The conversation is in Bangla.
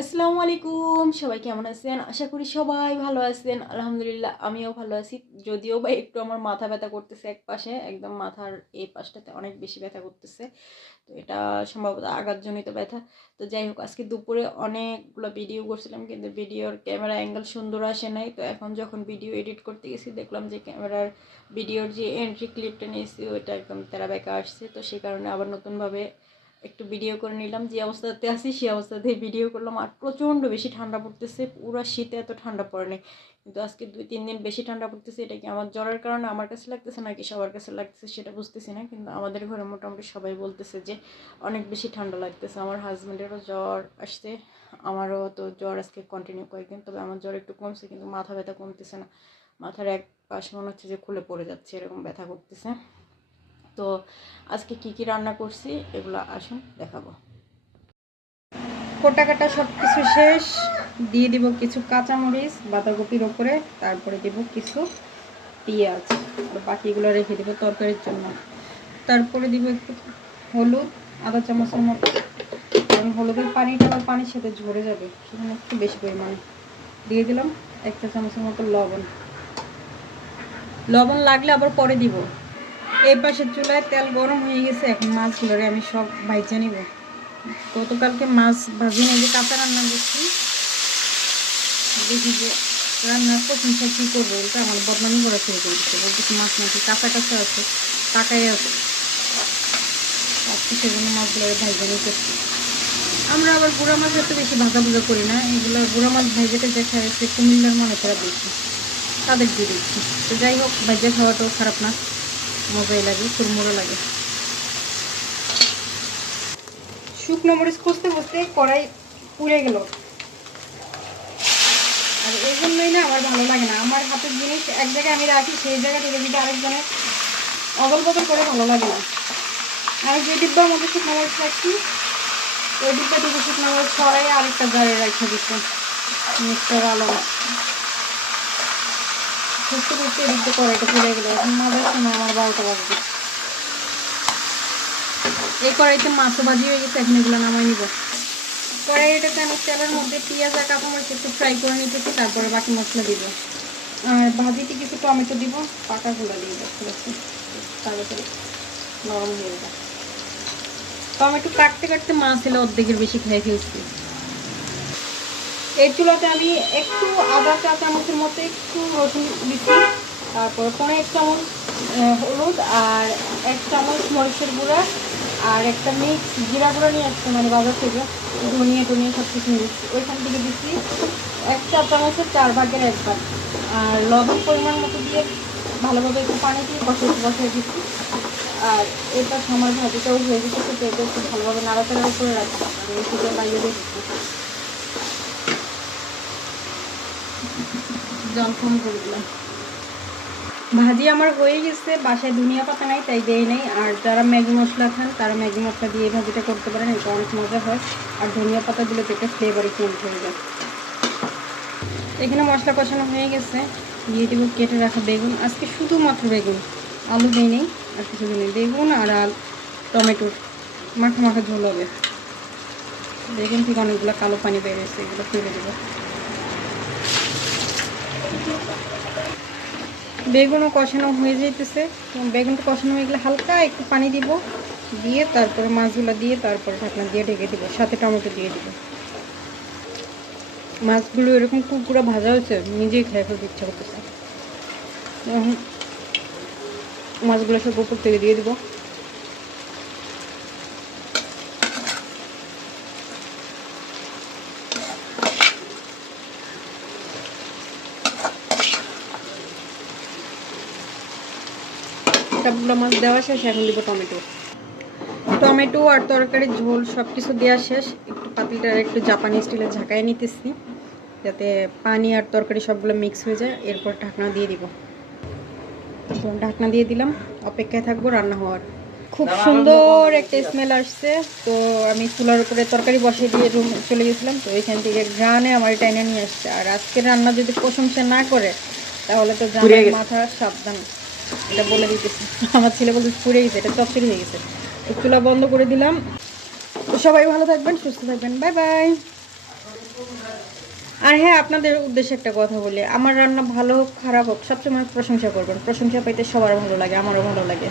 আসসালামু আলাইকুম, সবাই কেমন আছেন? আশা করি সবাই ভালো আছেন। আলহামদুলিল্লাহ আমিও ভালো আছি। যদিও বা একটু আমার মাথা ব্যথা করতেছে একপাশে, একদম মাথার এই পাশটাতে অনেক বেশি ব্যথা করতেছে। তো এটা সম্ভবত আঘাতজনিত ব্যথা। তো যাই হোক, আজকে দুপুরে অনেকগুলো ভিডিও করছিলাম, কিন্তু ভিডিওর ক্যামেরা অ্যাঙ্গেল সুন্দর আসে নাই। তো এখন যখন ভিডিও এডিট করতে গেছি দেখলাম যে ভিডিওর যে এন্ট্রি ক্লিপটা নিয়েছি ওইটা একদম তেরা বেঁকা আসছে। তো সেই কারণে আবার নতুনভাবে একটু ভিডিও করে নিলাম। যে অবস্থাতে আছি সেই অবস্থাতেই ভিডিও করলাম। আর প্রচণ্ড বেশি ঠান্ডা পড়তেছে, পুরো শীতে এত ঠান্ডা পড়েনি, কিন্তু আজকে 2-3 দিন বেশি ঠান্ডা পড়তেছে। এটা কি আমার জ্বরের কারণে আমার কাছে লাগতেছে নাকি সবার কাছে লাগতেছে সেটা বুঝতেছি না, কিন্তু আমাদের ঘরে মোটামুটি সবাই বলতেছে যে অনেক বেশি ঠান্ডা লাগতেছে। আমার হাজব্যান্ডেরও জ্বর আসছে, আমারও তো জ্বর আজকে কন্টিনিউ কয়েকদিন। তবে আমার জ্বর একটু কমছে, কিন্তু মাথা ব্যথা কমতেছে না। মাথার এক পাশ মনে হচ্ছে যে খুলে পড়ে যাচ্ছে, এরকম ব্যথা করতেছে। তো আজকে কি কি রান্না করছি এগুলো আসুন দেখাবো। কোটা কাটা সব কিছু শেষ, দিয়ে দিব কিছু কাঁচামরিচ বাঁধাকপির ওপরে, তারপরে দিব কিছু পেঁয়াজ, আর বাকিগুলো রেখে দিব তরকারির জন্য। তারপরে দিব একটু হলুদ, আধা চামচের মতো, কারণ হলুদের পানিটা আবার পানির সাথে ঝরে যাবে, সেখানে একটু বেশি পরিমাণে দিয়ে দিলাম। 1 চা চামচের মতো লবণ লাগলে আবার পরে দিব। এই পাশে চুলায় তেল গরম হয়ে গেছে, এখন মাছগুলোরে আমি সব ভাইজা নিব। গতকালকে মাছ ভাজি নিয়ে যে কাঁচা রান্না করছি, দেখি যে রান্নার প্রশংসা কী করবো, এটা আমার বদনামি করা শুরু করে দিচ্ছে, বলতেছি মাছ নাকি কাঁচা কাঁচা আছে, টাকাই আছে। কিসের জন্য মাছগুলো ভাইজা নিতেছি। আমরা আবার গুঁড়া মাছ এত বেশি ভাজা ভুজা করি না, এগুলো গুঁড়া মাছ ভাইজাতে দেখা যাচ্ছে কুমিল্লার মনে করা বেশি, তাদের দিয়ে দিচ্ছি। তো যাই হোক, ভাইজা খাওয়াটাও খারাপ না, মজাই লাগে, কুড়মুড়ো লাগে। শুকনো মরিচ কষতে কষতে কড়াই পুড়ে গেল, আর এই জন্যই না আমার ভালো লাগে না। আমার হাতের জিনিস এক জায়গায় আমি রাখি, সেই জায়গা থেকে যদি আরেকজনের অগল বগল করে ভালো লাগে না। আর যে ডিব্বার মধ্যে শুকনো মরিচ রাখছি, ওই ডিব্বা থেকে শুকনো মরিচ ছড়াই আরেকটা জায়গায় রেখে দিচ্ছে মিক্সচার আলো খুঁজতে খুঁজতে এদিকটা কড়াইটা পুড়ে গেলো। এখন মাঝের সময় আমার 12টা বাজবে। এই কড়াইতে মাছও ভাজি হয়ে গেছে, এখন এগুলো নামাই নিব। কড়াইটাতে আমি তেলের মধ্যে পেঁয়াজ আর কাঁচামরিচ একটু ফ্রাই করে নিতেছি, তারপরে বাকি মশলা দিব। আর ভাজিতে কিছু টমেটো দিব, পাকাগুলো দিয়ে দেখতে পাচ্ছি, তাড়াতাড়ি নরম হয়ে যায়। টমেটো কাটতে কাটতে মাছ এলে অর্ধেকের বেশি খেয়ে ফেলছি। এই চুলাতে আমি একটু আদা চা চামচের মতো একটু রসুন দিচ্ছি, তারপর 1 চামচ হলুদ, আর 1 চামচ মরিচের গুঁড়া, আর একটা মিক্স জিরা গুঁড়া নিয়ে আসছে মানে বাজার থেকে, ধনিয়া টনিয়া সব কিছু মিক্স ওইখান থেকে দিচ্ছি 1 চা চামচের 4/1 ভাগ। আর লবণ পরিমাণ মতো দিয়ে ভালোভাবে একটু পানি দিয়ে কষিয়ে দিচ্ছি। আর এটা আমার ভাজিটাও হয়ে গেছে, তো এটা একটু ভালোভাবে নাড়াচাড়া করে রাখছি, আর ওইটা বাইরে দিয়ে জমফম করে দিলাম। ভাজি আমার হয়ে গেছে, বাসায় ধনিয়া পাতা নাই তাই দেয় নেই। আর যারা ম্যাগি মশলা খান তারা ম্যাগি মশলা দিয়ে ভাজিটা করতে পারেন, এটা অনেক মজা হয়। আর ধনিয়া পাতা দিলে তো একটা ফ্লেভারই চেঞ্জ হয়ে যায়। এখানে মশলা কষানো হয়ে গেছে, দিয়ে দেবো কেটে রাখা বেগুন। আজকে শুধুমাত্র বেগুন, আলু দিই নেই, আর কিছু দিই। বেগুন আর টমেটোর মাখা মাখা ঝোল হবে। বেগুন থেকে অনেকগুলো কালো পানি বেরিয়েছে, এগুলো ফেলে দেবো। বেগুনও কষানো হয়ে যাইতেছে, বেগুনটা কষানো হয়ে গেলে হালকা একটু পানি দিব, দিয়ে তারপরে মাছগুলো দিয়ে তারপরে ঢাকনা দিয়ে ঢেকে দেবো, সাথে টমেটো দিয়ে দেবো। মাছগুলো এরকম কুকুরা ভাজা হয়েছে, নিজেই খেয়ে ফেলতে ইচ্ছা করতেছে। এখন মাছগুলো সব উপর থেকে দিয়ে দেবো। সবগুলো মাছ দেওয়া শেষ, এখন দিব টমেটো আর তরকারির ঝোল সব কিছু দেওয়া শেষ। একটু পাতিলটা একটু জাপানি স্টাইলে ঝাঁকায় নিতেছি, যাতে পানি আর তরকারি সবগুলো মিক্স হয়ে যায়। এরপর ঢাকনা দিয়ে দিব। ঢাকনা দিয়ে দিলাম, অপেক্ষায় থাকবো রান্না হওয়ার। খুব সুন্দর একটা স্মেল আসছে। তো আমি চুলার উপরে তরকারি বসিয়ে দিয়ে রুম চলে গেছিলাম, তো এখান থেকে ঘ্রাণে আমার টাইনে নিয়ে আসছে। আর আজকের রান্না যদি প্রশংসা না করে তাহলে তো জামাই মাথা সাবধান, এটা বলে দিতেছি। আমার ছেলে বলতে পুড়ে গেছে, এটা চচ্চড়ি হয়ে গেছে। চুলা বন্ধ করে দিলাম। সবাই ভালো থাকবেন, সুস্থ থাকবেন, বাই বাই। আর হ্যাঁ, আপনাদের উদ্দেশ্যে একটা কথা বলি, আমার রান্না ভালো হোক খারাপ হোক সবসময় প্রশংসা করবেন। প্রশংসা পাইতে সবার ভালো লাগে, আমারও ভালো লাগে।